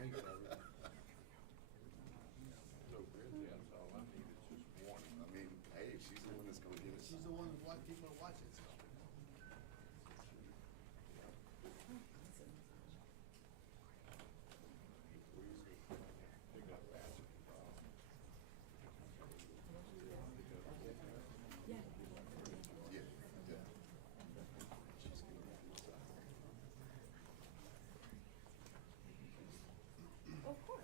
So really, that's all I need is just one. I mean, hey, she's the one that's gonna get it. She's the one that people are watching, so. Pick up basketball. Yeah, yeah. She's gonna get it. Of course.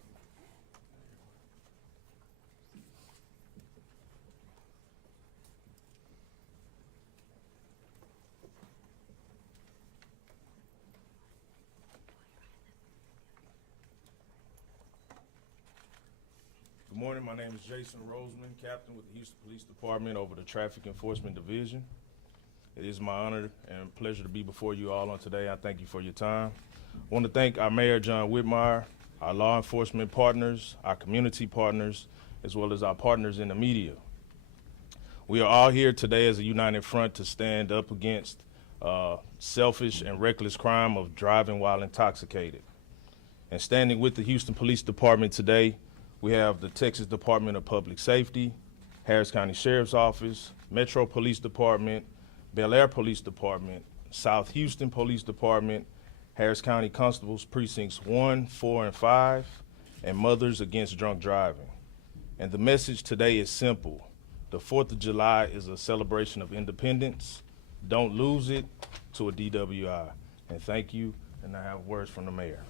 Good morning, my name is Jason Roseman, Captain with the Houston Police Department over the Traffic Enforcement Division. It is my honor and pleasure to be before you all on today. I thank you for your time. I want to thank our Mayor, John Whitmire, our law enforcement partners, our community partners, as well as our partners in the media. We are all here today as a united front to stand up against selfish and reckless crime of driving while intoxicated. And standing with the Houston Police Department today, we have the Texas Department of Public Safety, Harris County Sheriff's Office, Metro Police Department, Bel Air Police Department, South Houston Police Department, Harris County Constables Precincts 1, 4, and 5, and Mothers Against Drunk Driving. And the message today is simple. The 4th of July is a celebration of independence. Don't lose it to a DWI. And thank you, and I have words from the mayor.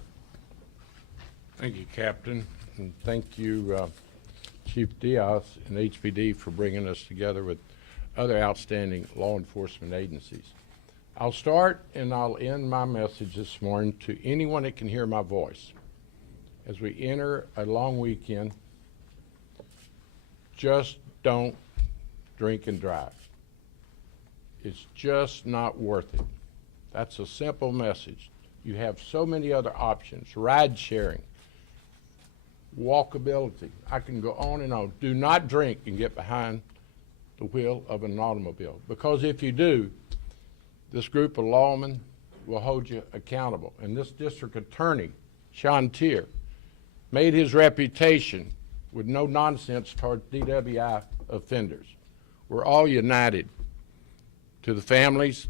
Thank you, Captain, and thank you, Chief Diaz and HPD for bringing us together with other outstanding law enforcement agencies. I'll start and I'll end my message this morning to anyone that can hear my voice. As we enter a long weekend, just don't drink and drive. It's just not worth it. That's a simple message. You have so many other options, ride sharing, walkability. I can go on and on. Do not drink and get behind the wheel of an automobile, because if you do, this group of lawmen will hold you accountable. And this district attorney, Sean Tier, made his reputation with no nonsense toward DWI offenders. We're all united. To the families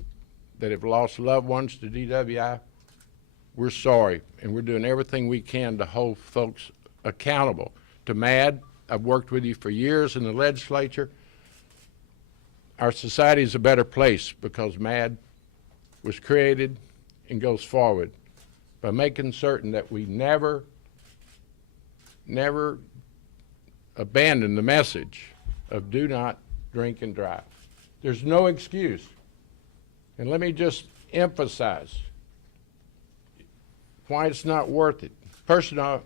that have lost loved ones to DWI, we're sorry, and we're doing everything we can to hold folks accountable. To MAD, I've worked with you for years in the legislature. Our society is a better place because MAD was created and goes forward by making certain that we never abandon the message of do not drink and drive. There's no excuse. And let me just emphasize why it's not worth it. First of all,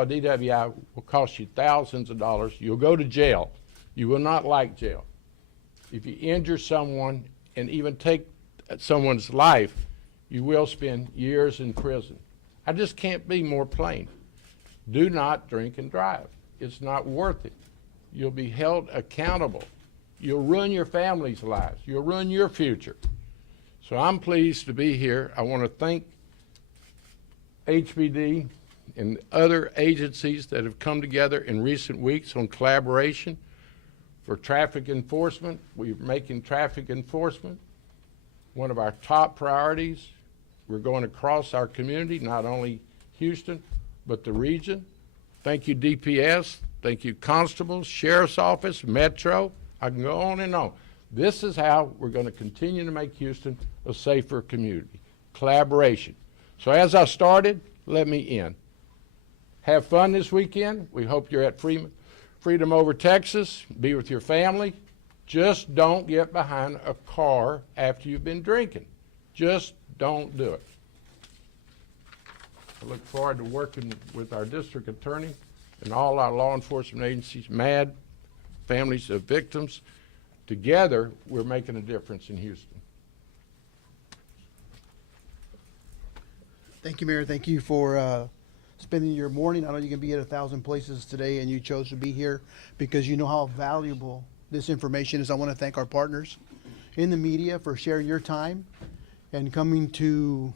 a DWI will cost you thousands of dollars. You'll go to jail. You will not like jail. If you injure someone and even take someone's life, you will spend years in prison. I just can't be more plain. Do not drink and drive. It's not worth it. You'll be held accountable. You'll ruin your family's lives. You'll ruin your future. So I'm pleased to be here. I want to thank HPD and other agencies that have come together in recent weeks on collaboration for traffic enforcement. We're making traffic enforcement one of our top priorities. We're going across our community, not only Houston, but the region. Thank you, DPS. Thank you, constables, sheriff's office, Metro. I can go on and on. This is how we're going to continue to make Houston a safer community. Collaboration. So as I started, let me end. Have fun this weekend. We hope you're at Freedom Over Texas. Be with your family. Just don't get behind a car after you've been drinking. Just don't do it. I look forward to working with our district attorney and all our law enforcement agencies, MAD, families of victims. Together, we're making a difference in Houston. Thank you, Mayor. Thank you for spending your morning. I know you can be at 1,000 places today, and you chose to be here because you know how valuable this information is. I want to thank our partners in the media for sharing your time and coming to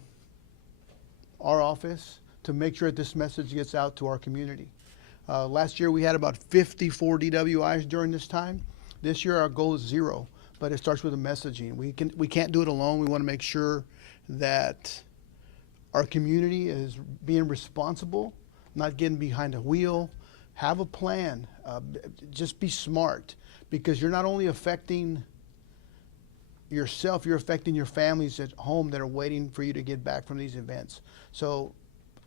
our office to make sure that this message gets out to our community. Last year we had about 54 DWIs during this time. This year our goal is 0, but it starts with the messaging. We can't do it alone. We want to make sure that our community is being responsible, not getting behind a wheel. Have a plan. Just be smart, because you're not only affecting yourself, you're affecting your families at home that are waiting for you to get back from these events. So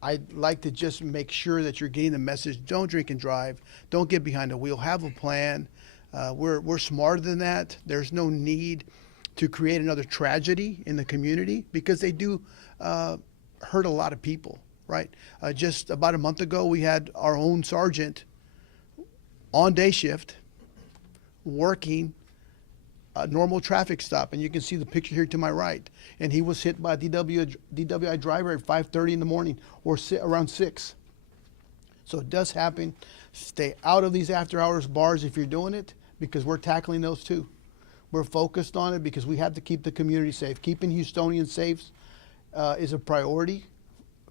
I'd like to just make sure that you're getting the message. Don't drink and drive. Don't get behind the wheel. Have a plan. We're smarter than that. There's no need to create another tragedy in the community, because they do hurt a lot of people, right? Just about a month ago, we had our own sergeant on day shift working a normal traffic stop, and you can see the picture here to my right. And he was hit by a DWI driver at 5:30 in the morning, or around 6. So it does happen. Stay out of these after-hours bars if you're doing it, because we're tackling those too. We're focused on it because we have to keep the community safe. Keeping Houstonians safe is a priority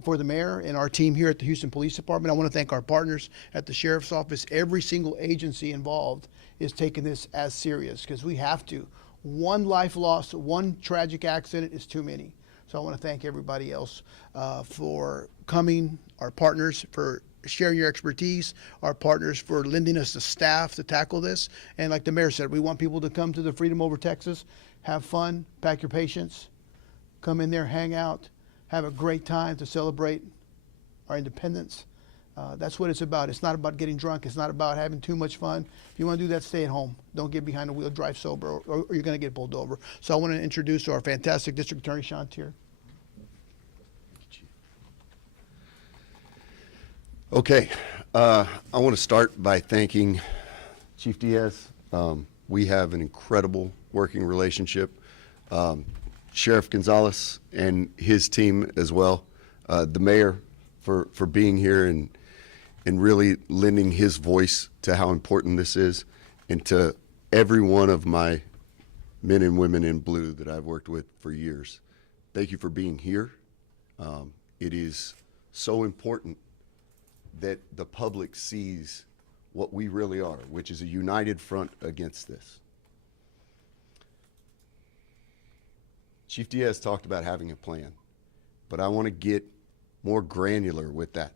for the mayor and our team here at the Houston Police Department. I want to thank our partners at the Sheriff's Office. Every single agency involved is taking this as serious, because we have to. One life lost, one tragic accident is too many. So I want to thank everybody else for coming, our partners for sharing your expertise, our partners for lending us the staff to tackle this. And like the mayor said, we want people to come to the Freedom Over Texas, have fun, pack your patience, come in there, hang out, have a great time to celebrate our independence. That's what it's about. It's not about getting drunk. It's not about having too much fun. If you want to do that, stay at home. Don't get behind the wheel, drive sober, or you're going to get pulled over. So I want to introduce our fantastic District Attorney, Sean Tier. Okay, I want to start by thanking Chief Diaz. We have an incredible working relationship. Sheriff Gonzalez and his team as well. The mayor for being here and really lending his voice to how important this is, and to every one of my men and women in blue that I've worked with for years. Thank you for being here. It is so important that the public sees what we really are, which is a united front against this. Chief Diaz talked about having a plan, but I want to get more granular with that.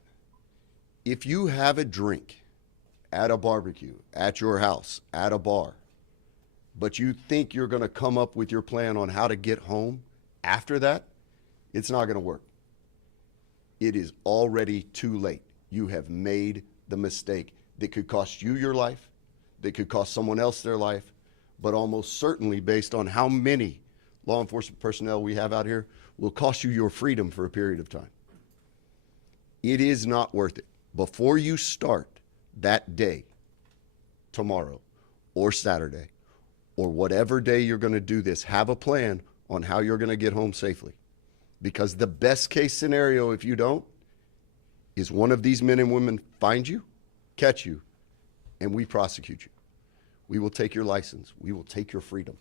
If you have a drink at a barbecue, at your house, at a bar, but you think you're going to come up with your plan on how to get home after that, it's not going to work. It is already too late. You have made the mistake that could cost you your life, that could cost someone else their life, but almost certainly, based on how many law enforcement personnel we have out here, will cost you your freedom for a period of time. It is not worth it. Before you start that day, tomorrow or Saturday, or whatever day you're going to do this, have a plan on how you're going to get home safely. Because the best case scenario, if you don't, is one of these men and women find you, catch you, and we prosecute you. We will take your license. We will take your freedom.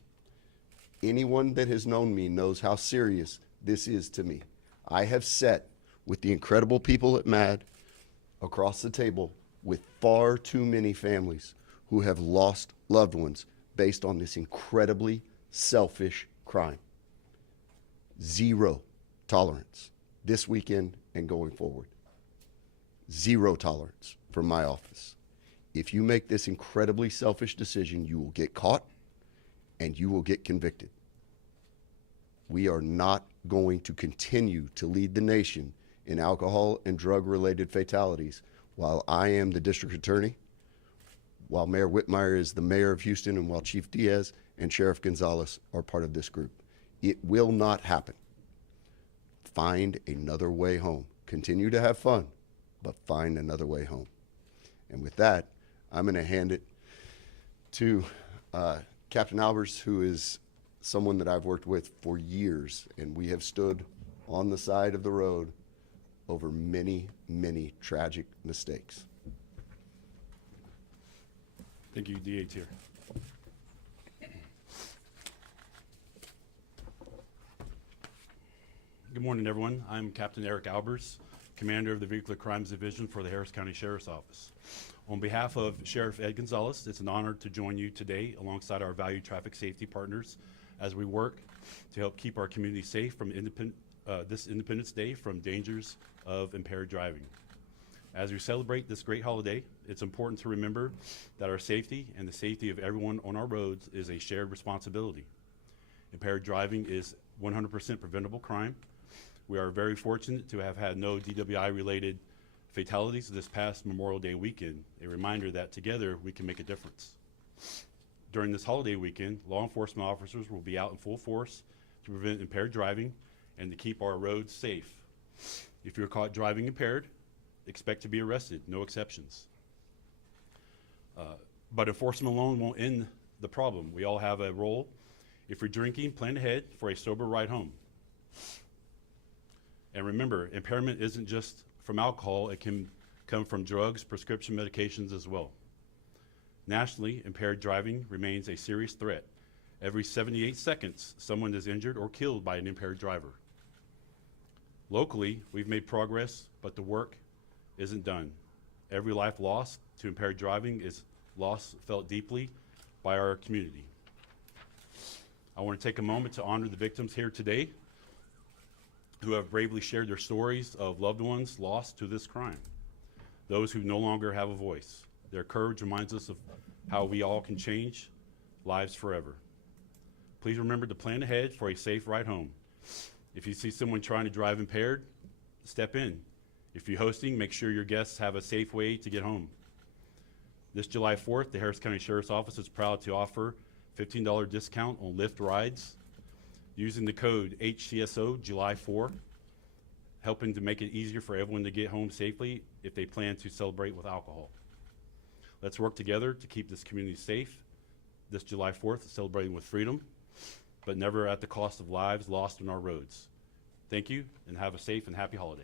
Anyone that has known me knows how serious this is to me. I have sat with the incredible people at MAD across the table with far too many families who have lost loved ones based on this incredibly selfish crime. Zero tolerance this weekend and going forward. Zero tolerance from my office. If you make this incredibly selfish decision, you will get caught and you will get convicted. We are not going to continue to lead the nation in alcohol and drug-related fatalities while I am the district attorney, while Mayor Whitmire is the mayor of Houston, and while Chief Diaz and Sheriff Gonzalez are part of this group. It will not happen. Find another way home. Continue to have fun, but find another way home. And with that, I'm going to hand it to Captain Albers, who is someone that I've worked with for years, and we have stood on the side of the road over many, many tragic mistakes. Thank you, DA Tier. Good morning, everyone. I'm Captain Eric Albers Commander of the Vehicular Crimes Division for the Harris County Sheriff's Office. On behalf of Sheriff Ed Gonzalez, it's an honor to join you today alongside our valued traffic safety partners as we work to help keep our community safe from this Independence Day from dangers of impaired driving. As we celebrate this great holiday, it's important to remember that our safety and the safety of everyone on our roads is a shared responsibility. Impaired driving is 100% preventable crime. We are very fortunate to have had no DWI-related fatalities this past Memorial Day weekend, a reminder that together we can make a difference. During this holiday weekend, law enforcement officers will be out in full force to prevent impaired driving and to keep our roads safe. If you're caught driving impaired, expect to be arrested, no exceptions. But enforcement alone won't end the problem. We all have a role. If you're drinking, plan ahead for a sober ride home. And remember, impairment isn't just from alcohol, it can come from drugs, prescription medications as well. Nationally, impaired driving remains a serious threat. Every 78 seconds, someone is injured or killed by an impaired driver. Locally, we've made progress, but the work isn't done. Every life lost to impaired driving is loss felt deeply by our community. I want to take a moment to honor the victims here today who have bravely shared their stories of loved ones lost to this crime, those who no longer have a voice. Their courage reminds us of how we all can change lives forever. Please remember to plan ahead for a safe ride home. If you see someone trying to drive impaired, step in. If you're hosting, make sure your guests have a safe way to get home. This July 4th, the Harris County Sheriff's Office is proud to offer $15 discount on Lyft rides using the code HCSO July 4, helping to make it easier for everyone to get home safely if they plan to celebrate with alcohol. Let's work together to keep this community safe this July 4th, celebrating with freedom, but never at the cost of lives lost on our roads. Thank you, and have a safe and happy holiday.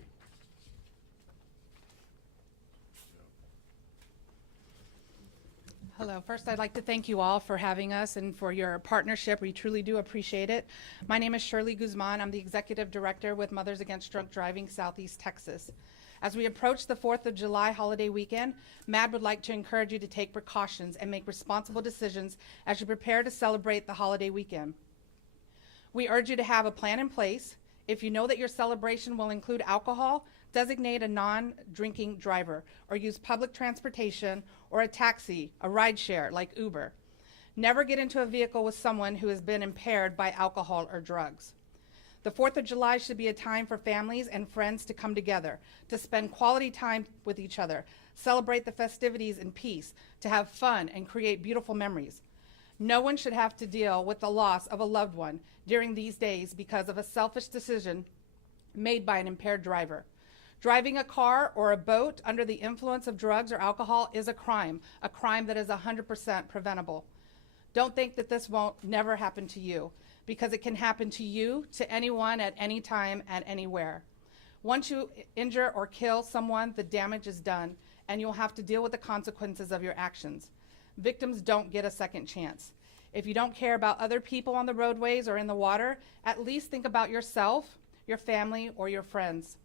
Hello. First, I'd like to thank you all for having us and for your partnership. We truly do appreciate it. My name is Shirley Guzman. I'm the Executive Director with Mothers Against Drunk Driving, Southeast Texas. As we approach the 4th of July holiday weekend, MAD would like to encourage you to take precautions and make responsible decisions as you prepare to celebrate the holiday weekend. We urge you to have a plan in place. If you know that your celebration will include alcohol, designate a non-drinking driver or use public transportation or a taxi, a ride share like Uber. Never get into a vehicle with someone who has been impaired by alcohol or drugs. The 4th of July should be a time for families and friends to come together, to spend quality time with each other, celebrate the festivities in peace, to have fun and create beautiful memories. No one should have to deal with the loss of a loved one during these days because of a selfish decision made by an impaired driver. Driving a car or a boat under the influence of drugs or alcohol is a crime that is 100% preventable. Don't think that this won't never happen to you, because it can happen to you, to anyone, at any time, at anywhere. Once you injure or kill someone, the damage is done, and you'll have to deal with the consequences of your actions. Victims don't get a second chance. If you don't care about other people on the roadways or in the water, at least think about yourself, your family, or your friends.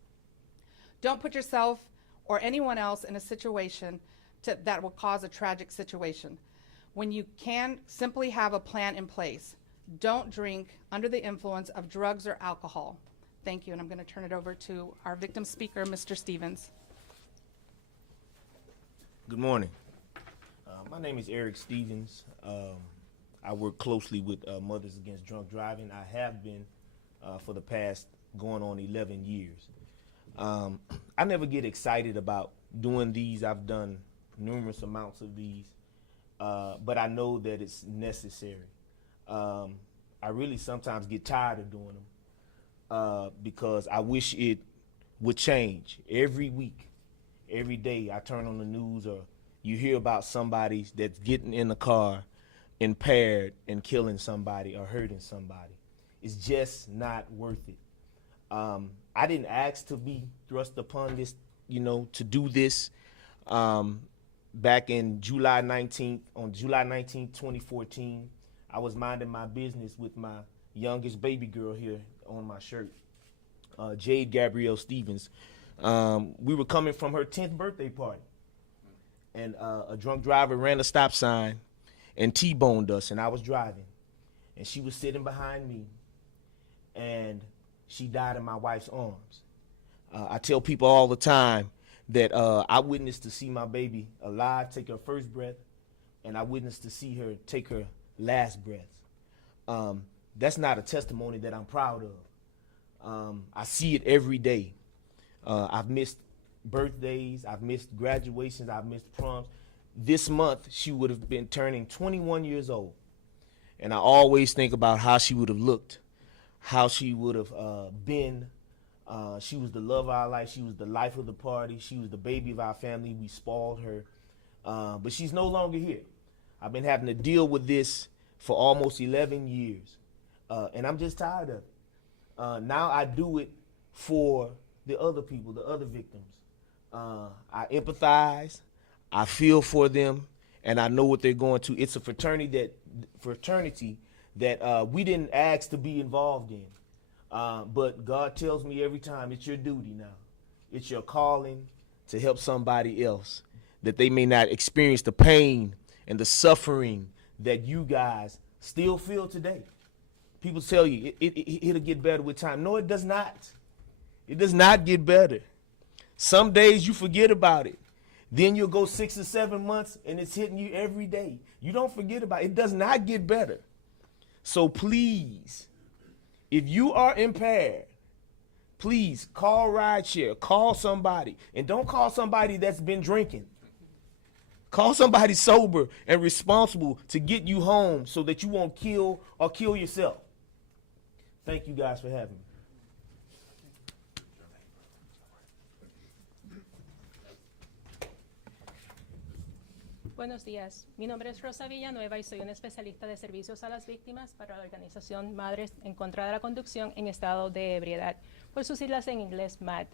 Don't put yourself or anyone else in a situation that will cause a tragic situation. When you can, simply have a plan in place. Don't drink under the influence of drugs or alcohol. Thank you, and I'm going to turn it over to our victim speaker, Mr. Stevens. Good morning. My name is Eric Stevens. I work closely with Mothers Against Drunk Driving. I have been for the past going on 11 years. I never get excited about doing these. I've done numerous amounts of these, but I know that it's necessary. I really sometimes get tired of doing them because I wish it would change. Every week, every day I turn on the news or you hear about somebody that's getting in the car impaired and killing somebody or hurting somebody. It's just not worth it. I didn't ask to be thrust upon this, to do this. Back in July 19th, 2014, I was minding my business with my youngest baby girl here on my shirt, Jade Gabrielle Stevens. We were coming from her 10th birthday party, and a drunk driver ran a stop sign and T-boned us, and I was driving, and she was sitting behind me, and she died in my wife's arms. I tell people all the time that I witnessed to see my baby alive take her first breath, and I witnessed to see her take her last breath. That's not a testimony that I'm proud of. I see it every day. I've missed birthdays, I've missed graduations, I've missed proms. This month, she would have been turning 21 years old. And I always think about how she would have looked, how she would have been. She was the love of our life. She was the life of the party. She was the baby of our family. We spoiled her. But she's no longer here. I've been having to deal with this for almost 11 years. And I'm just tired of it. Now I do it for the other people, the other victims. I empathize, I feel for them, and I know what they're going to. It's a fraternity that we didn't ask to be involved in. But God tells me every time, it's your duty now. It's your calling to help somebody else, that they may not experience the pain and the suffering that you guys still feel today. People tell you it'll get better with time. No, it does not. It does not get better. Some days you forget about it. Then you'll go 6 or 7 months and it's hitting you every day. You don't forget about it. It does not get better. So please, if you are impaired, please call rideshare, call somebody, and don't call somebody that's been drinking. Call somebody sober and responsible to get you home so that you won't kill or kill yourself. Thank you guys for having me. Buenos días, mi nombre es Rosa Villanueva y soy una especialista de servicios a las víctimas para la organización Madres en contra de la conducción en estado de ebriedad, por sus siglas en inglés MAD.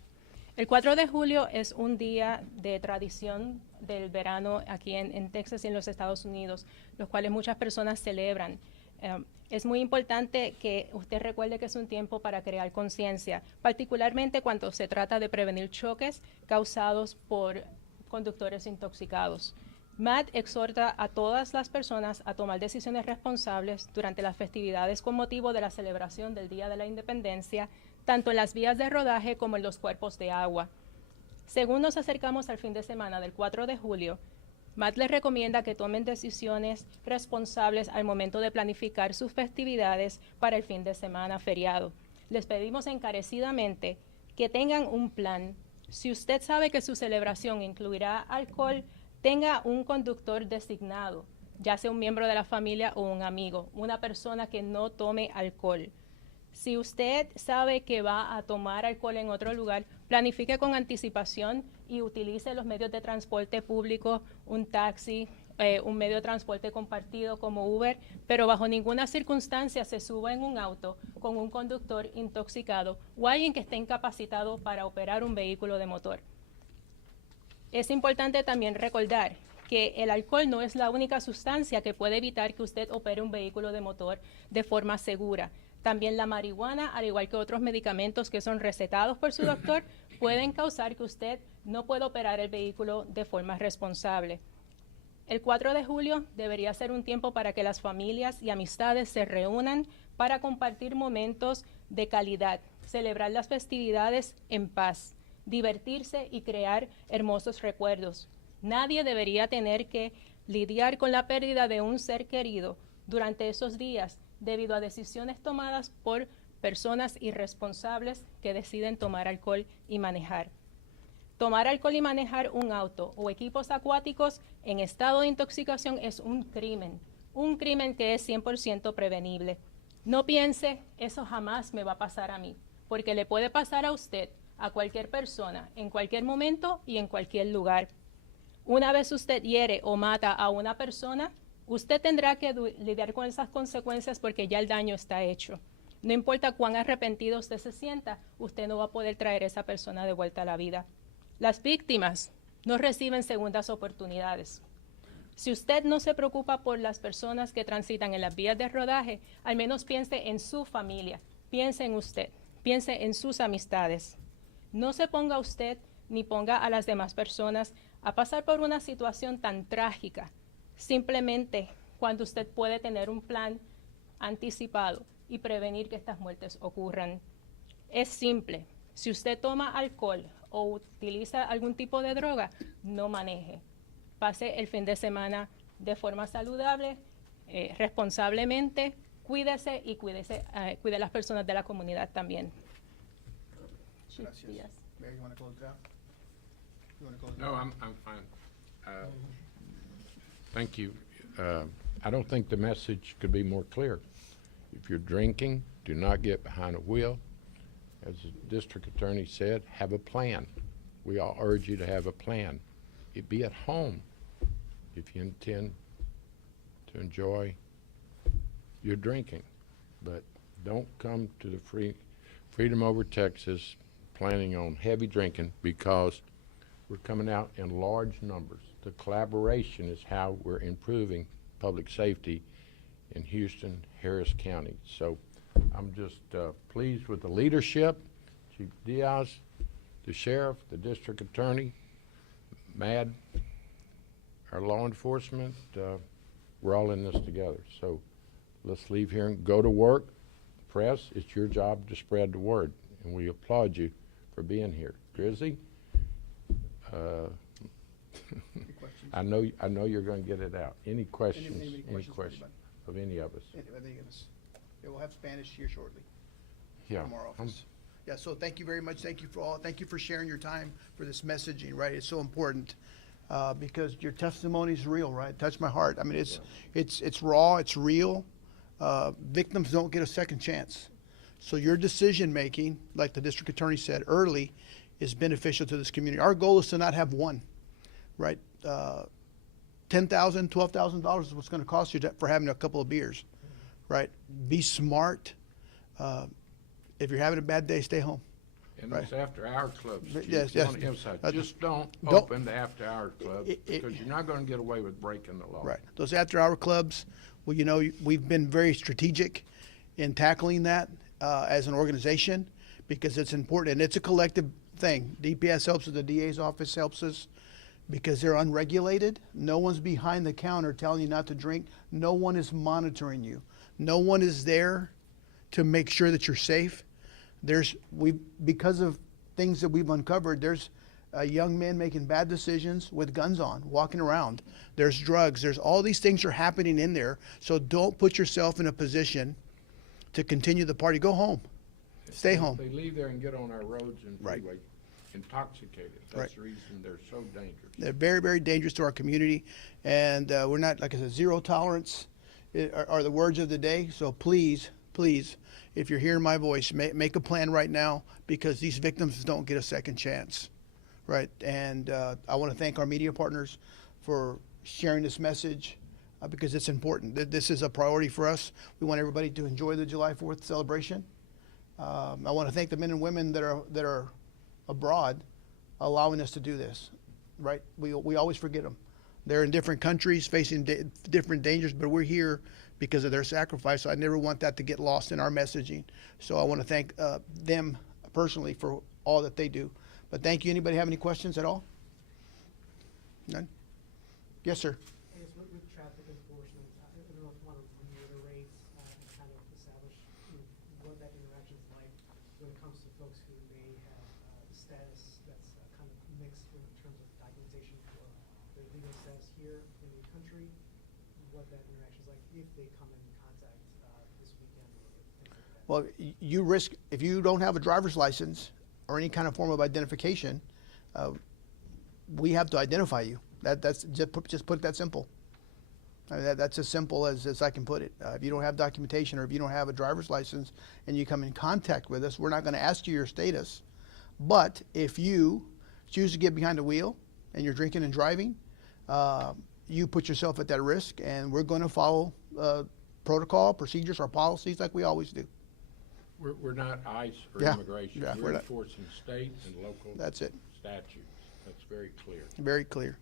El 4 de julio es un día de tradición del verano aquí en Texas y en los Estados Unidos, los cuales muchas personas celebran. Es muy importante que usted recuerde que es un tiempo para crear conciencia, particularmente cuando se trata de prevenir choques causados por conductores intoxicados. MAD exhorta a todas las personas a tomar decisiones responsables durante las festividades con motivo de la celebración del Día de la Independencia, tanto en las vías de rodaje como en los cuerpos de agua. Según nos acercamos al fin de semana del 4 de julio, MAD les recomienda que tomen decisiones responsables al momento de planificar sus festividades para el fin de semana feriado. Les pedimos encarecidamente que tengan un plan. Si usted sabe que su celebración incluirá alcohol, tenga un conductor designado, ya sea un miembro de la familia o un amigo, una persona que no tome alcohol. Si usted sabe que va a tomar alcohol en otro lugar, planifique con anticipación y utilice los medios de transporte público, un taxi, un medio de transporte compartido como Uber, pero bajo ninguna circunstancia se suba en un auto con un conductor intoxicado o alguien que esté incapacitado para operar un vehículo de motor. Es importante también recordar que el alcohol no es la única sustancia que puede evitar que usted opere un vehículo de motor de forma segura. También la marihuana, al igual que otros medicamentos que son recetados por su doctor, pueden causar que usted no pueda operar el vehículo de forma responsable. El 4 de julio debería ser un tiempo para que las familias y amistades se reúnan para compartir momentos de calidad, celebrar las festividades en paz, divertirse y crear hermosos recuerdos. Nadie debería tener que lidiar con la pérdida de un ser querido durante esos días debido a decisiones tomadas por personas irresponsables que deciden tomar alcohol y manejar. Tomar alcohol y manejar un auto o equipos acuáticos en estado de intoxicación es un crimen que es 100% prevenible. No piense, eso jamás me va a pasar a mí, porque le puede pasar a usted, a cualquier persona, en cualquier momento y en cualquier lugar. Una vez usted hiere o mata a una persona, usted tendrá que lidiar con esas consecuencias porque ya el daño está hecho. No importa cuán arrepentido usted se sienta, usted no va a poder traer a esa persona de vuelta a la vida. Las víctimas no reciben segundas oportunidades. Si usted no se preocupa por las personas que transitan en las vías de rodaje, al menos piense en su familia, piense en usted, piense en sus amistades. No se ponga usted ni ponga a las demás personas a pasar por una situación tan trágica, simplemente cuando usted puede tener un plan anticipado y prevenir que estas muertes ocurran. Es simple. Si usted toma alcohol o utiliza algún tipo de droga, no maneje. Pase el fin de semana de forma saludable, responsablemente, cuídese y cuide a las personas de la comunidad también. Chief Gracias. Diaz. Mayor, you want to close it out? You want to close it No, out? I'm fine. Thank you. I don't think the message could be more clear. If you're drinking, do not get behind a wheel. As the district attorney said, have a plan. We all urge you to have a plan. It be at home if you intend to enjoy your drinking. But don't come to the Freedom Over Texas planning on heavy drinking, because we're coming out in large numbers. The collaboration is how we're improving public safety in Houston, Harris County. So I'm just pleased with the leadership, Chief Diaz, the sheriff, the district attorney, MAD, our law enforcement. We're all in this together. So let's leave here and go to work. Press, it's your job to spread the word, and we applaud you for being here. Drizzy, Any questions? I know you're going to get it out. Any questions? Any questions for anybody? Of any of us? Any of us? Yeah, we'll have Spanish here shortly Yeah. from our office. Yeah, so thank you very much. Thank you for sharing your time for this messaging, right? It's so important, because your testimony is real, right? It touched my heart. I mean, it's raw, it's real. Victims don't get a second chance. So your decision-making, like the district attorney said early, is beneficial to this community. Our goal is to not have one, right? $10,000, $12,000 is what's gonna cost you for having a couple of beers, right? Be smart. If you're having a bad day, stay home. And Right. those after-hour clubs, Chief, Yes, I yes. want to emphasize, Uh, just don't don't- open the after-hour clubs, it- because you're not going to get away with breaking the law. Right. Those after-hour clubs, well, you know, we've been very strategic in tackling that as an organization, because it's important, and it's a collective thing. DPS helps us, the DA's office helps us, because they're unregulated. No one's behind the counter telling you not to drink. No one is monitoring you. No one is there to make sure that you're safe. Because of things that we've uncovered, there's young men making bad decisions with guns on, walking around. There's drugs. There's all these things are happening in there. So don't put yourself in a position to continue the party. Go home. Stay home. They leave there and get on our roads and Right. freeway intoxicated. That's Right. the reason they're so dangerous. They're very, very dangerous to our community. And we're not, like I said, zero tolerance are the words of the day. So please, please, if you're hearing my voice, make a plan right now, because these victims don't get a second chance, right? And I want to thank our media partners for sharing this message, because it's important. This is a priority for us. We want everybody to enjoy the July 4th celebration. I want to thank the men and women that are abroad allowing us to do this, right? We always forget them. They're in different countries facing different dangers, but we're here because of their sacrifice. So I never want that to get lost in our messaging. So I want to thank them personally for all that they do. But thank you. Anybody have any questions at all? None? Yes, sir. I guess with traffic enforcement, I don't know if you want to reiterate and kind of establish what that interaction is like when it comes to folks who may have status that's kind of mixed in terms of documentation for their legal status here in the country, what that interaction is like if they come in contact this weekend or things like that. Well, you risk, if you don't have a driver's license or any kind of form of identification, we have to identify you. That's just put it that simple. I mean, that's as simple as I can put it. If you don't have documentation, or if you don't have a driver's license and you come in contact with us, we're not going to ask you your status. But if you choose to get behind the wheel and you're drinking and driving, you put yourself at that risk, and we're going to follow protocol, procedures, or policies like we always do. We're not ICE or Yeah. immigration. Yeah, We're we're not. enforcing state and local That's it. statutes. That's very clear. Very clear.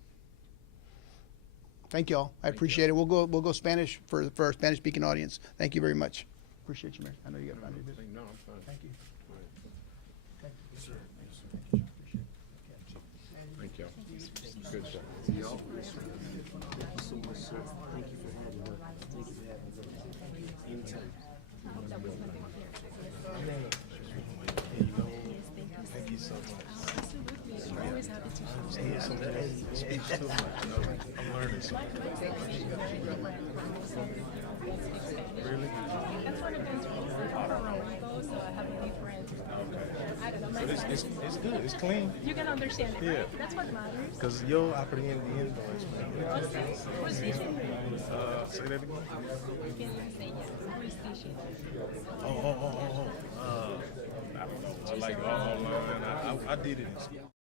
Thank you all. I Thank you. appreciate it. We'll go Spanish for our Spanish speaking audience. Thank you very much. Appreciate you, Mayor. I know you got family business. No, I'm fine. Thank you. Go ahead. Thank you. Yes, sir. Yes, sir. Thank you. Good, sir. Thank you so much. Always happy to share. So many speaks too much. I'm learning so much. Really? That's one of those rules that are Puerto Rico, so I have a different. I don't know. So it's good. It's clean. You can understand it. Yeah. Right? That's what matters. Because yo aprendiendo español. Who's teaching? Say that again. ¿Quién le enseña? Who's teaching? I don't know. I like online. I did it in school.